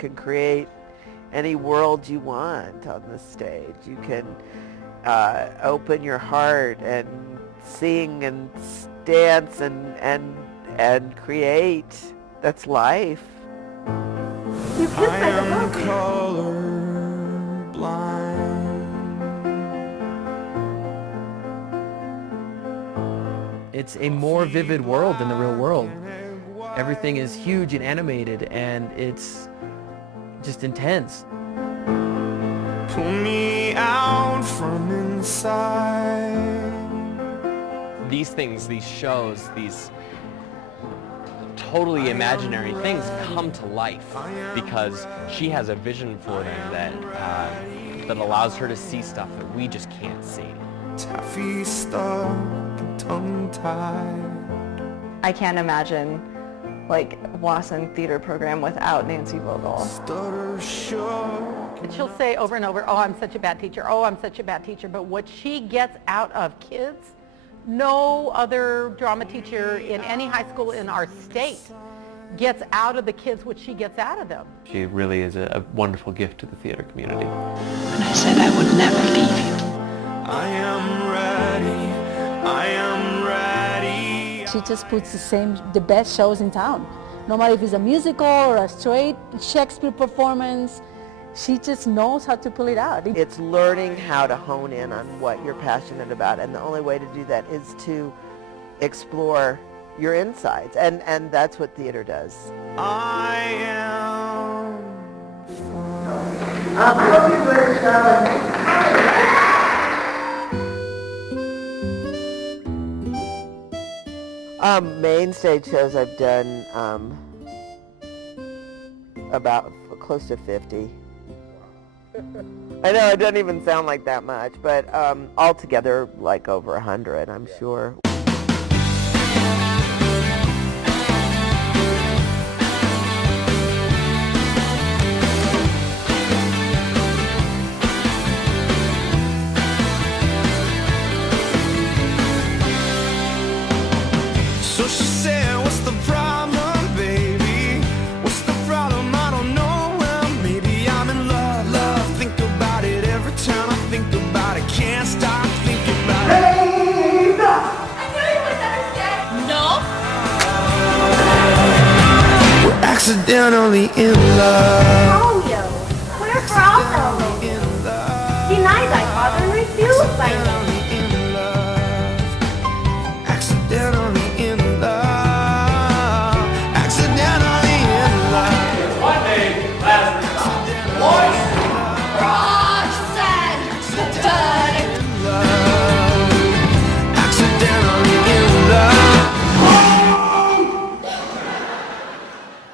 can create any world you want on the stage. You can open your heart and sing and dance and create. That's life. You kissed by the book. It's a more vivid world than the real world. Everything is huge and animated, and it's just intense. Pull me out from inside. These things, these shows, these totally imaginary things come to life because she has a vision for them that allows her to see stuff that we just can't see. Taffy stuck, tongue-tied. I can't imagine like Wasson theater program without Nancy Vogel. Stutter shook. She'll say over and over, oh, I'm such a bad teacher, oh, I'm such a bad teacher, but what she gets out of kids, no other drama teacher in any high school in our state gets out of the kids what she gets out of them. She really is a wonderful gift to the theater community. And I said I would never leave you. I am ready, I am ready. She just puts the best shows in town. No matter if it's a musical or a straight Shakespeare performance, she just knows how to pull it out. It's learning how to hone in on what you're passionate about, and the only way to do that is to explore your insides, and that's what theater does. I am Main stage shows I've done about close to 50. I know it doesn't even sound like that much, but altogether like over 100, I'm sure. So she said, what's the problem, baby? What's the problem? I don't know. Well, maybe I'm in love, love. Think about it every time I think about it. Can't stop thinking about it. I knew you would understand. No? We're accidentally in love. Oh, you. Where from? Deny thy father and refuse thy name.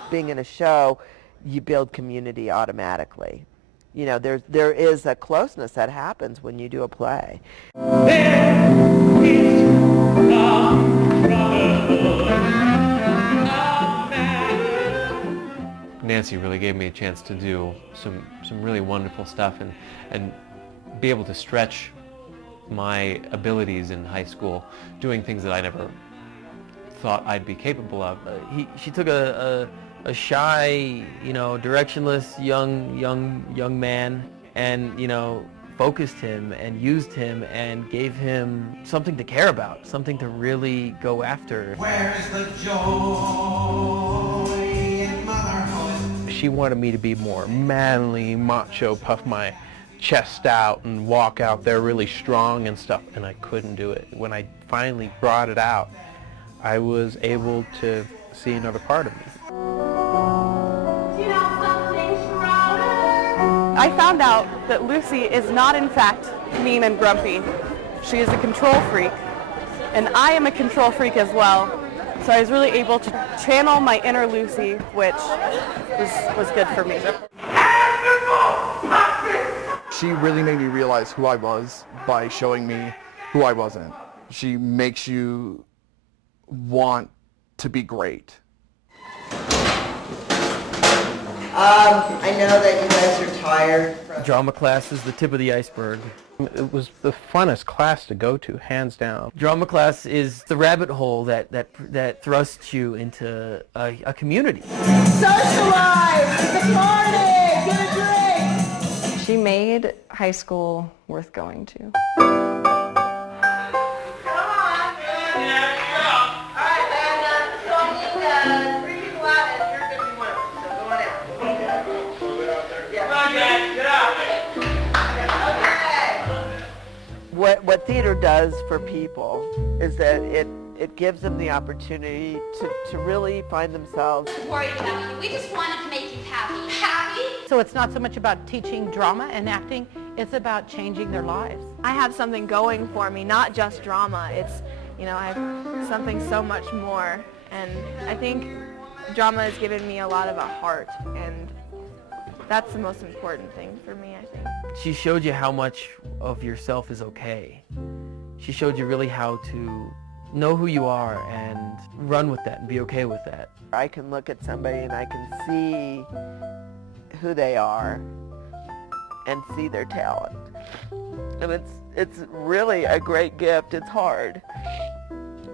Being in a show, you build community automatically. You know, there is a closeness that happens when you do a play. Nancy really gave me a chance to do some really wonderful stuff and be able to stretch my abilities in high school, doing things that I never thought I'd be capable of. She took a shy, directionless young man, and focused him and used him and gave him something to care about, something to really go after. Where's the joy in motherhood? She wanted me to be more manly, macho, puff my chest out and walk out there really strong and stuff, and I couldn't do it. When I finally brought it out, I was able to see another part of me. I found out that Lucy is not in fact mean and grumpy. She is a control freak, and I am a control freak as well. So I was really able to channel my inner Lucy, which was good for me. She really made me realize who I was by showing me who I wasn't. She makes you want to be great. I know that you guys are tired. Drama class is the tip of the iceberg. It was the funnest class to go to, hands down. Drama class is the rabbit hole that thrusts you into a community. Socialize! It's a party! Get a drink! She made high school worth going to. What theater does for people is that it gives them the opportunity to really find themselves. Worried about you. We just wanted to make you happy. Happy? So it's not so much about teaching drama and acting, it's about changing their lives. I have something going for me, not just drama. It's, I have something so much more. And I think drama has given me a lot of a heart, and that's the most important thing for me, I think. She showed you how much of yourself is okay. She showed you really how to know who you are and run with that and be okay with that. I can look at somebody and I can see who they are and see their talent. And it's really a great gift. It's hard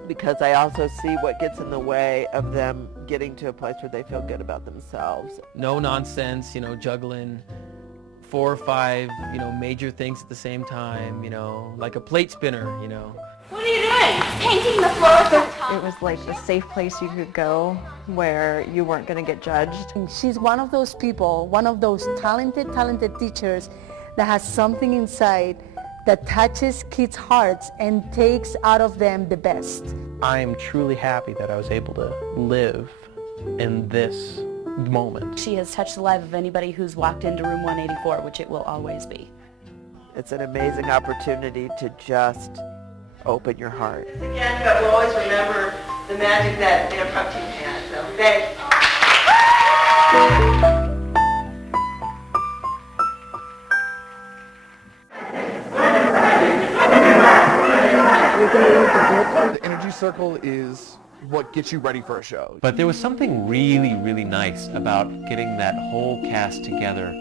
because I also see what gets in the way of them getting to a place where they feel good about themselves. No nonsense, juggling 4 or 5, major things at the same time, like a plate spinner, What are you doing? Painting the floor for Tom. It was like the safe place you could go where you weren't going to get judged. And she's one of those people, one of those talented teachers that has something inside that touches kids' hearts and takes out of them the best. I am truly happy that I was able to live in this moment. She has touched the life of anybody who's walked into room 184, which it will always be. It's an amazing opportunity to just open your heart. Again, but we'll always remember the magic that improv team had. So thanks. The energy circle is what gets you ready for a show. But there was something really, really nice about getting that whole cast together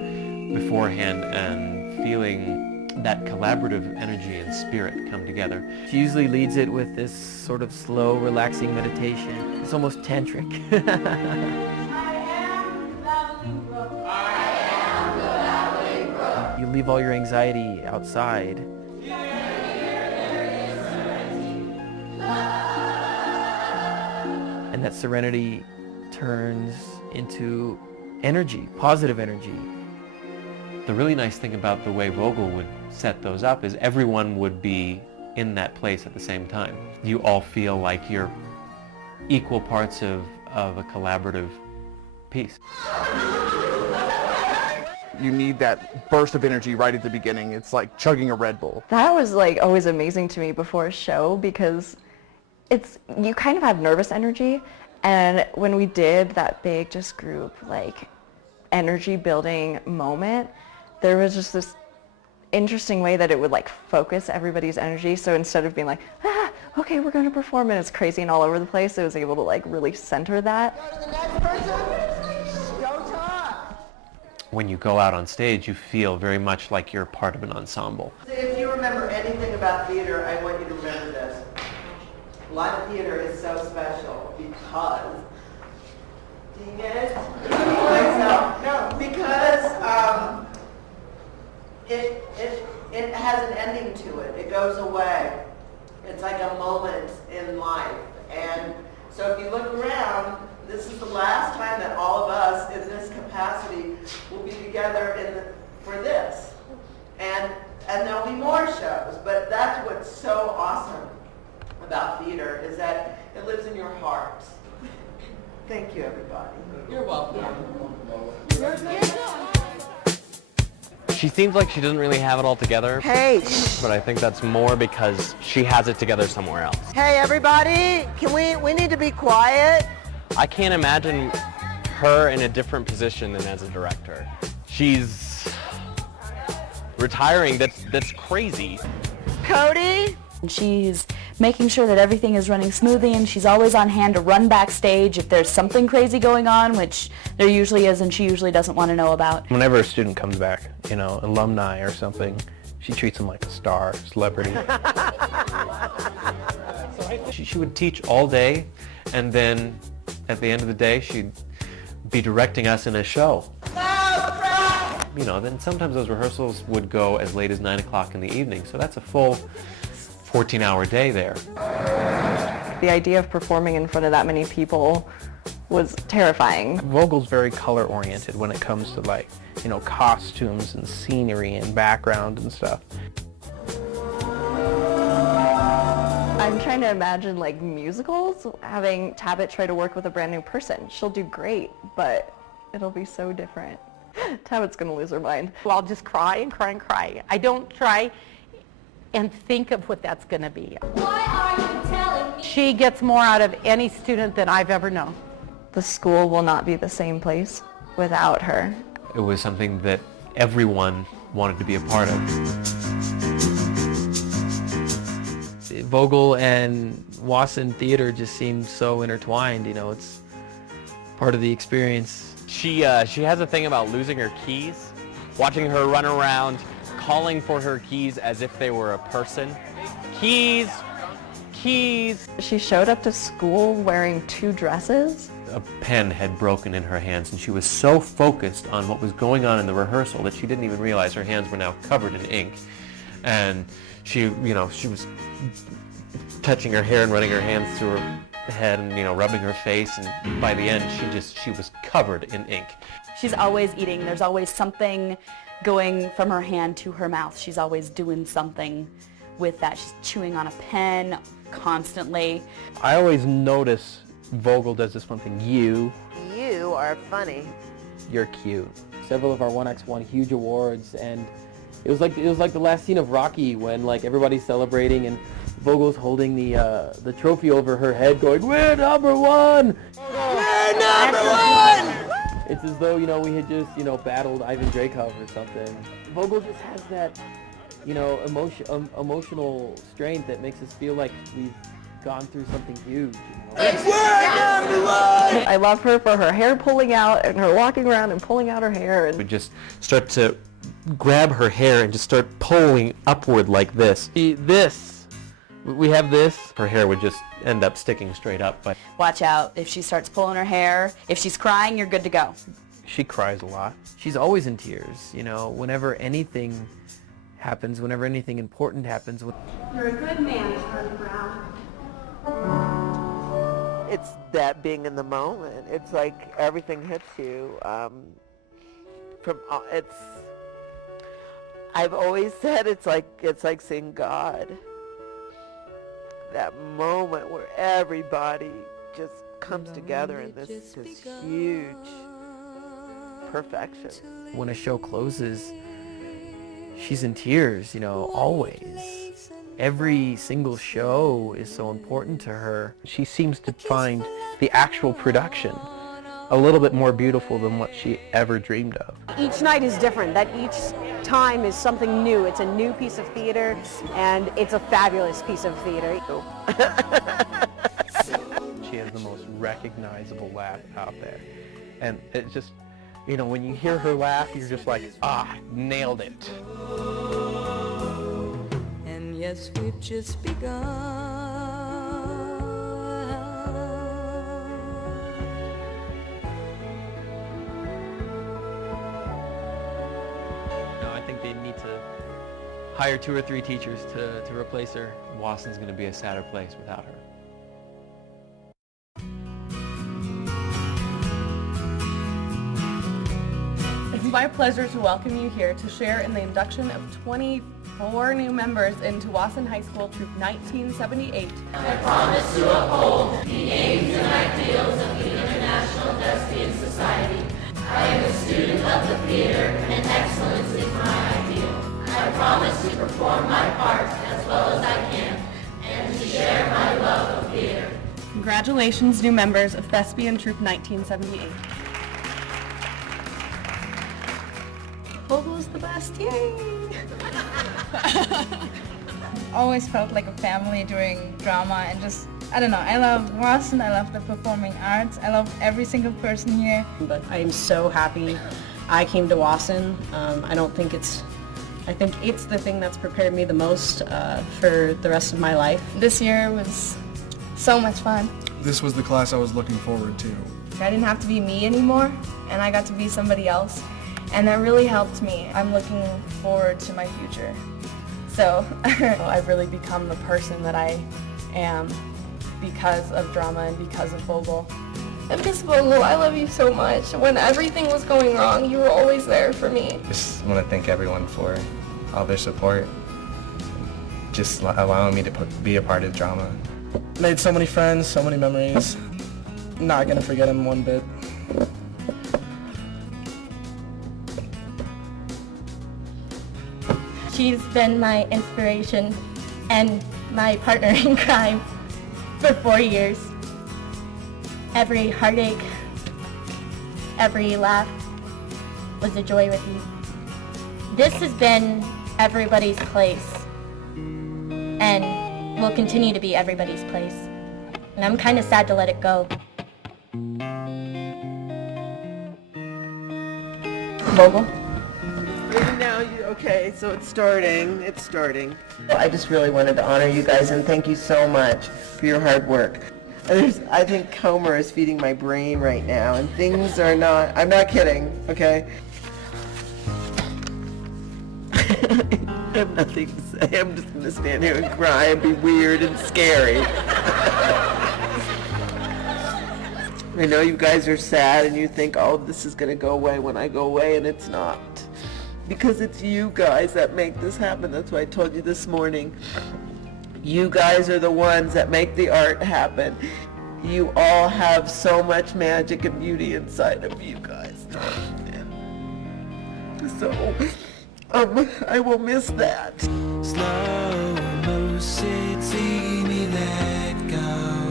beforehand and feeling that collaborative energy and spirit come together. She usually leads it with this sort of slow, relaxing meditation. It's almost tantric. You leave all your anxiety outside. And that serenity turns into energy, positive energy. The really nice thing about the way Vogel would set those up is everyone would be in that place at the same time. You all feel like you're equal parts of a collaborative piece. You need that burst of energy right at the beginning. It's like chugging a Red Bull. That was like always amazing to me before a show because you kind of have nervous energy, and when we did that big just group like energy building moment, there was just this interesting way that it would like focus everybody's energy. So instead of being like, okay, we're going to perform and it's crazy and all over the place, it was able to like really center that. When you go out on stage, you feel very much like you're part of an ensemble. If you remember anything about theater, I want you to remember this. Live theater is so special because, it has an ending to it. It goes away. It's like a moment in life. And so if you look around, this is the last time that all of us in this capacity will be together for this. And there'll be more shows, but that's what's so awesome about theater is that it lives in your heart. Thank you, everybody. You're welcome. Yeah. She seems like she doesn't really have it all together. Hey! But I think that's more because she has it together somewhere else. Hey, everybody! We need to be quiet. I can't imagine her in a different position than as a director. She's retiring. That's crazy. Cody? She's making sure that everything is running smoothly, and she's always on hand to run backstage if there's something crazy going on, which there usually is and she usually doesn't want to know about. Whenever a student comes back, alumni or something, She treats him like a star, celebrity. She would teach all day, and then at the end of the day, she'd be directing us in a show. You know, then sometimes those rehearsals would go as late as 9 o'clock in the evening, so that's a full 14-hour day there. The idea of performing in front of that many people was terrifying. Vogel's very color-oriented when it comes to, like, you know, costumes and scenery and background and stuff. I'm trying to imagine, like, musicals, having Tabit try to work with a brand new person. She'll do great, but it'll be so different. Tabit's gonna lose her mind. Well, I'll just cry and cry and cry. I don't try and think of what that's going to be. Why are you telling me? She gets more out of any student than I've ever known. The school will not be the same place without her. It was something that everyone wanted to be a part of. Vogel and Wasson Theater just seem so intertwined, you know, it's part of the experience. She has a thing about losing her keys, watching her run around, calling for her keys as if they were a person. Keys, keys. She showed up to school wearing 2 dresses. A pen had broken in her hands, and she was so focused on what was going on in the rehearsal that she didn't even realize her hands were now covered in ink. And she was touching her hair and running her hands through her head and, you know, rubbing her face, and by the end she was covered in ink. She's always eating. There's always something going from her hand to her mouth. She's always doing something with that. She's chewing on a pen constantly. I always notice Vogel does this one thing. You are funny. You're cute. Several of our 1X won huge awards, and it was like the last scene of Rocky when, like, everybody's celebrating and Vogel's holding the trophy over her head going, "We're number one! We're number one!" It's as though, you know, we had just, you know, battled Ivan Dreykov or something. Vogel just has that, you know, emotional strength that makes us feel like we've gone through something huge. You know? I love her for her hair pulling out and her walking around and pulling out her hair. And Would just start to grab her hair and just start pulling upward like this. We have this. Her hair would just end up sticking straight up. But Watch out. If she starts pulling her hair, if she's crying, you're good to go. She cries a lot. She's always in tears, you know, whenever anything happens, whenever anything important happens. You're a good man, Charlie Brown. It's that being in the moment. It's like everything hits you. I've always said it's like seeing God. That moment where everybody just comes together in this huge perfection. When a show closes, she's in tears, you know, always. Every single show is so important to her. She seems to find the actual production a little bit more beautiful than what she ever dreamed of. Each night is different. That each time is something new. It's a new piece of theater, and it's a fabulous piece of theater. She has the most recognizable laugh out there. And it's just, you know, when you hear her laugh, you're just like, nailed it. And yes, we've just begun. They need to hire 2 or 3 teachers to replace her. Wasson's going to be a sadder place without her. It's my pleasure to welcome you here to share in the induction of 24 new members into Wasson High School Troop 1978. I promise to uphold the aims and ideals of the International Thespian Society. I am a student of the theater, and excellence is my ideal. I promise to perform my part as well as I can, and to share my love of theater. Congratulations, new members of Thespian Troop 1978. Vogel's the best, yay! Always felt like a family doing drama, and just, I don't know, I love Wasson, I love the performing arts, I love every single person here. But I am so happy I came to Wasson. I don't think it's I think it's the thing that's prepared me the most for the rest of my life. This year was so much fun. This was the class I was looking forward to. I didn't have to be me anymore, and I got to be somebody else, and that really helped me. I'm looking forward to my future. So I've really become the person that I am because of drama and because of Vogel. And Miss Vogel, I love you so much. When everything was going wrong, you were always there for me. Just want to thank everyone for all their support, just allowing me to be a part of drama. Made so many friends, so many memories. Not gonna forget them one bit. She's been my inspiration and my partner in crime for 4 years. Every heartache, every laugh was a joy with you. This has been everybody's place and will continue to be everybody's place. And I'm kind of sad to let it go. Vogel? Now, okay, so it's starting. I just really wanted to honor you guys and thank you so much for your hard work. I think Comer is feeding my brain right now, and things are not, I'm not kidding, okay? I have nothing to say. I'm just going to stand here and cry and be weird and scary. I know you guys are sad and you think, oh, this is going to go away when I go away, and it's not. Because it's you guys that make this happen. That's why I told you this morning. You guys are the ones that make the art happen. You all have so much magic and beauty inside of you guys. So, I will miss that. Slow motion, see me let go.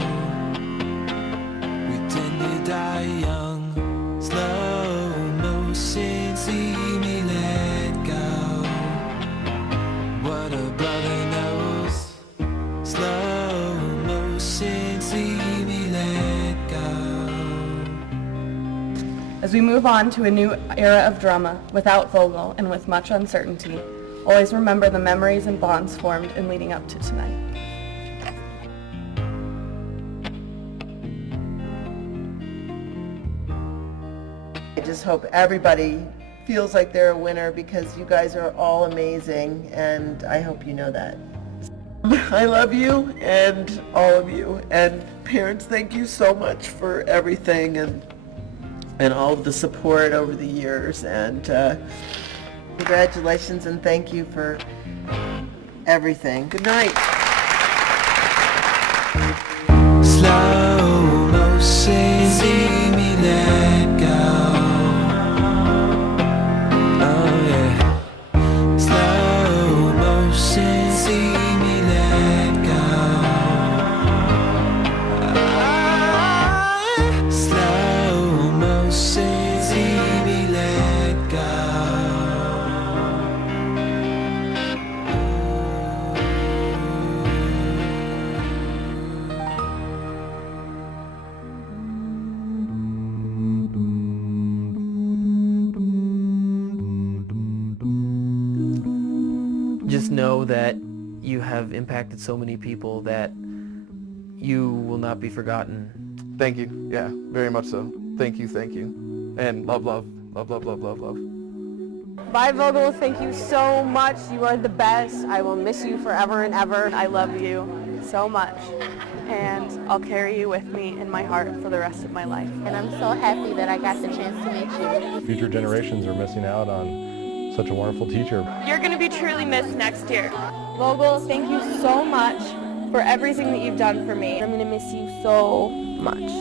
We tend to die young. Slow motion, see me let go. What a brother knows. Slow motion, see me let go. As we move on to a new era of drama without Vogel and with much uncertainty, always remember the memories and bonds formed in leading up to tonight. I just hope everybody feels like they're a winner because you guys are all amazing, and I hope you know that. I love you and all of you, and parents, thank you so much for everything and all of the support over the years, and congratulations and thank you for everything. Good night. Slow motion, see me let go. Oh yeah. Slow motion, see me let go. Slow motion, see me let go. Just know that you have impacted so many people that you will not be forgotten. Thank you. Yeah, very much so. Thank you. And love, love, love, love, love, love, love. Bye, Vogel. Thank you so much. You are the best. I will miss you forever and ever. I love you so much, and I'll carry you with me in my heart for the rest of my life. And I'm so happy that I got the chance to meet you. Future generations are missing out on such a wonderful teacher. You're going to be truly missed next year. Vogel, thank you so much for everything that you've done for me. I'm going to miss you so much.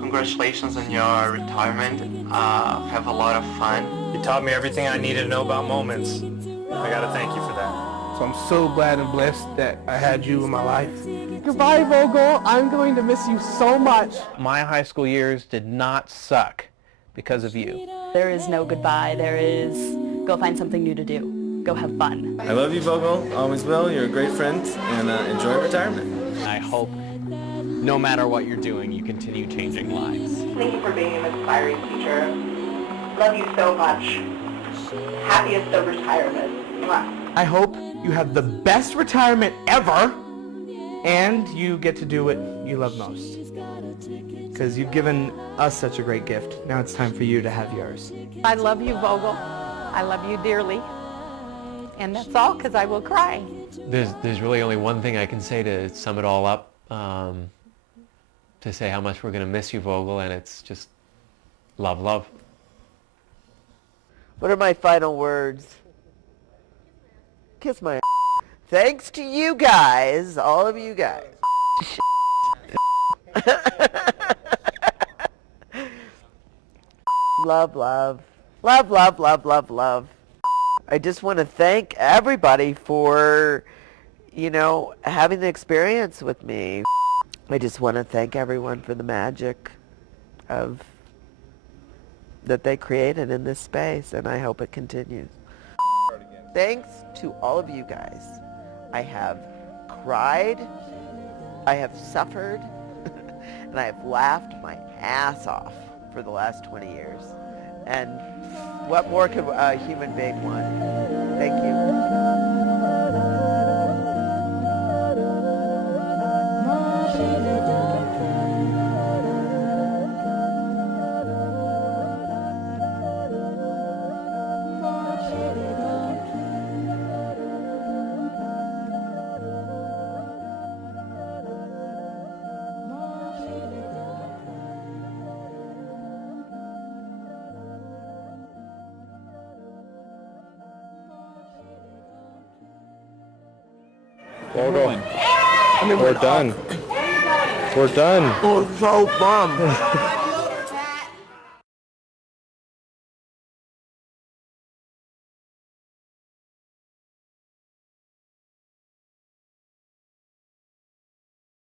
Congratulations on your retirement. Have a lot of fun. You taught me everything I needed to know about moments. I gotta thank you for that. So I'm so glad and blessed that I had you in my life. Goodbye, Vogel. I'm going to miss you so much. My high school years did not suck because of you. There is no goodbye. There is go find something new to do. Go have fun. I love you, Vogel. Always will. You're a great friend, and enjoy retirement. I hope no matter what you're doing, you continue changing lives. Thank you for being an inspiring teacher. Love you so much. happiest of retirement. Mwah. I hope you have the best retirement ever, and you get to do what you love most. Because you've given us such a great gift. Now it's time for you to have yours. I love you, Vogel. I love you dearly. And that's all, because I will cry. There's really only one thing I can say to sum it all up, to say how much we're going to miss you, Vogel, and it's just love, love. What are my final words? Kiss my Thanks to you guys, all of you guys. Love, love. Love, love, love, love, love. I just want to thank everybody for, having the experience with me. I just want to thank everyone for the magic that they created in this space, and I hope it continues. Thanks to all of you guys. I have cried, I have suffered, and I have laughed my ass off for the last 20 years. And what more could a human being want? Thank you. Vogel, we're done. We're done. Oh, so fun.